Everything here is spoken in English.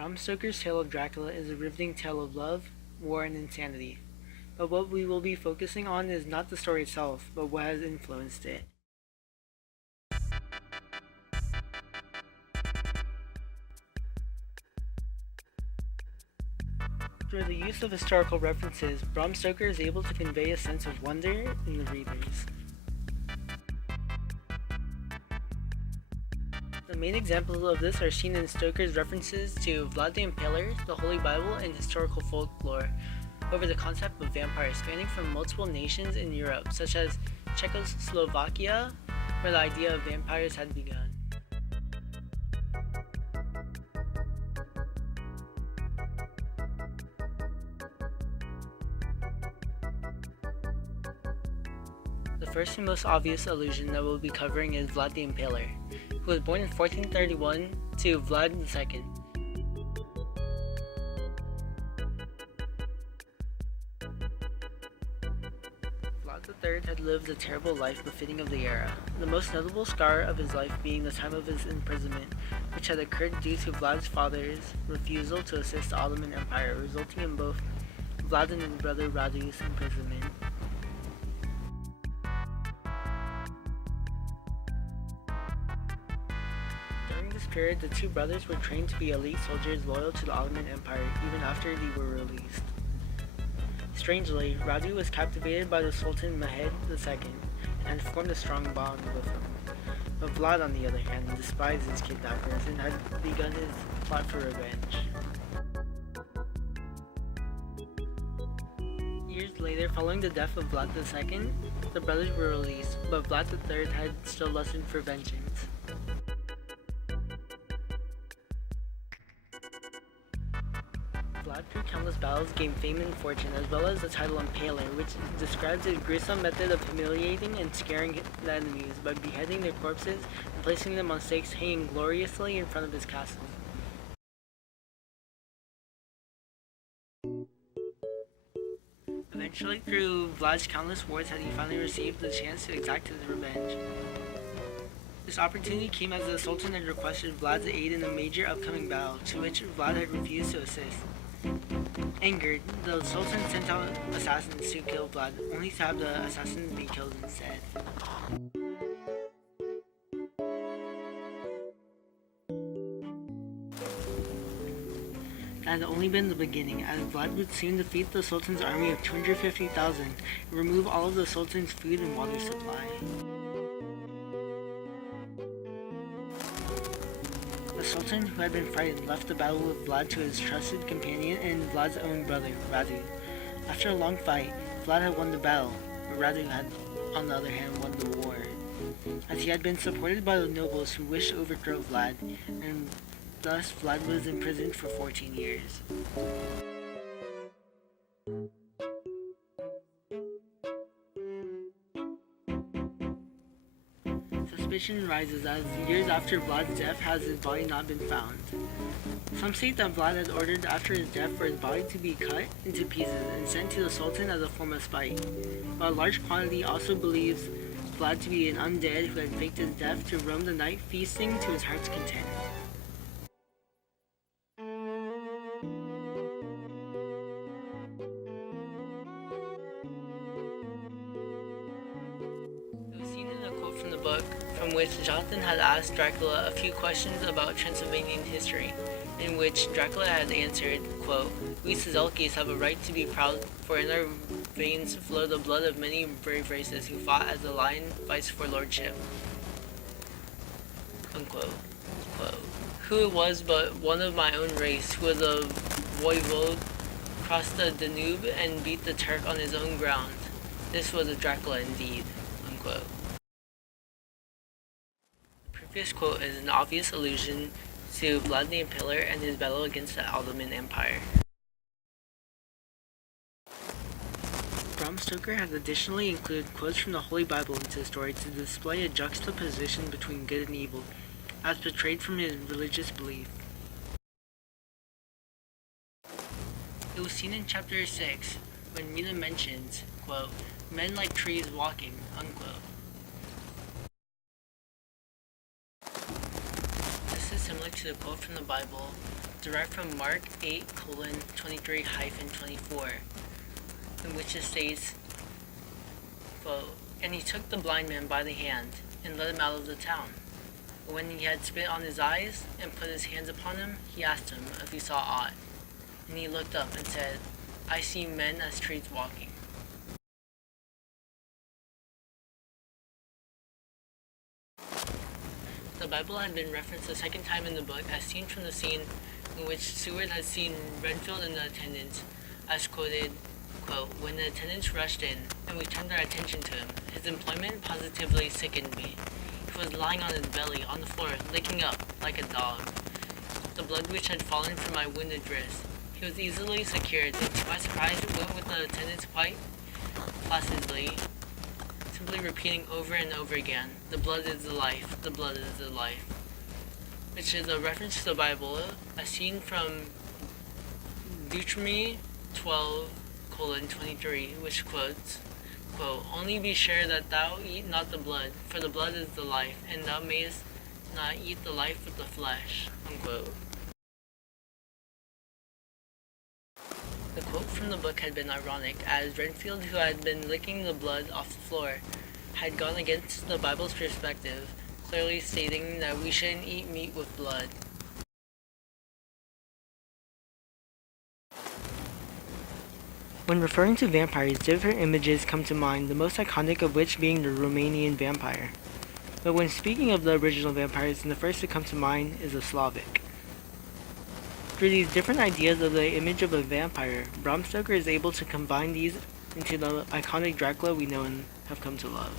Bram Stoker's tale of Dracula is a riveting tale of love, war, and insanity. But what we will be focusing on is not the story itself, but what has influenced it. Through the use of historical references, Bram Stoker is able to convey a sense of wonder in the readers. The main examples of this are seen in Stoker's references to Vlad the Impaler, the Holy Bible, and historical folklore over the concept of vampires spanning from multiple nations in Europe, such as Czechoslovakia, where the idea of vampires had begun. The first and most obvious allusion that we'll be covering is Vlad the Impaler, who was born in 1431 to Vlad II. Vlad III had lived a terrible life befitting of the era, the most notable scar of his life being the time of his imprisonment, which had occurred due to Vlad's father's refusal to assist the Ottoman Empire, resulting in both Vlad and his brother Radu's imprisonment. During this period, the two brothers were trained to be elite soldiers loyal to the Ottoman Empire even after they were released. Strangely, Radu was captivated by the Sultan Mehmed II and formed a strong bond with him. But Vlad, on the other hand, despised his kidnappers and had begun his plot for revenge. Years later, following the death of Vlad II, the brothers were released, but Vlad III had still lusted for vengeance. Vlad, through countless battles, gained fame and fortune, as well as the title Impaler, which describes his gruesome method of humiliating and scaring the enemies by beheading their corpses and placing them on stakes hanging gloriously in front of his castle. Eventually, through Vlad's countless wars, had he finally received the chance to exact his revenge. This opportunity came as the Sultan had requested Vlad's aid in a major upcoming battle, to which Vlad had refused to assist. Angered, the Sultan sent out assassins to kill Vlad, only to have the assassins be killed instead. That had only been the beginning, as Vlad would soon defeat the Sultan's army of 250,000 and remove all of the Sultan's food and water supply. The Sultan, who had been frightened, left the battle with Vlad to his trusted companion and Vlad's own brother, Radu. After a long fight, Vlad had won the battle, but Radu had, on the other hand, won the war, as he had been supported by the nobles who wished to overthrow Vlad, and thus Vlad was imprisoned for 14 years. Suspicion rises as years after Vlad's death has his body not been found. Some state that Vlad had ordered after his death for his body to be cut into pieces and sent to the Sultan as a form of spite, but a large quantity also believes Vlad to be an undead who had faked his death to roam the night feasting to his heart's content. It was seen in a quote from the book, from which Jonathan had asked Dracula a few questions about Transylvanian history, in which Dracula had answered, quote, "We Suzdalkis have a right to be proud, for in our veins flow the blood of many brave races who fought as the lion fights for lordship." Unquote. Quote, "Who it was but one of my own race, who was a voivode, crossed the Danube and beat the Turk on his own ground. This was a Dracula indeed." Unquote. The previous quote is an obvious allusion to Vlad the Impaler and his battle against the Ottoman Empire. Bram Stoker has additionally included quotes from the Holy Bible into the story to display a juxtaposition between good and evil, as portrayed from his religious belief. It was seen in chapter 6, when Rita mentions, quote, "men like trees walking," unquote. This is similar to the quote from the Bible, derived from Mark 8:23-24, in which it states, quote, "And he took the blind man by the hand, and led him out of the town. And when he had spit on his eyes, and put his hands upon him, he asked him if he saw aught. And he looked up and said, I see men as trees walking." The Bible had been referenced a second time in the book, as seen from the scene in which Seward had seen Renfield and the attendants, as quoted, quote, "When the attendants rushed in, and we turned our attention to him, his employment positively sickened me. He was lying on his belly, on the floor, licking up, like a dog, the blood which had fallen from my wounded wrist. He was easily secured, and to my surprise went with the attendants quite placidly, simply repeating over and over again, 'The blood is the life, the blood is the life,' which is a reference to the Bible, as seen from Deuteronomy 12:23, which quotes, quote, 'Only be sure that thou eat not the blood, for the blood is the life, and thou mayest not eat the life with the flesh,' unquote." The quote from the book had been ironic, as Renfield, who had been licking the blood off the floor, had gone against the Bible's perspective, clearly stating that we shouldn't eat meat with blood. When referring to vampires, different images come to mind, the most iconic of which being the Romanian vampire. But when speaking of the original vampires, the first to come to mind is a Slavic. Through these different ideas of the image of a vampire, Bram Stoker is able to combine these into the iconic Dracula we know and have come to love.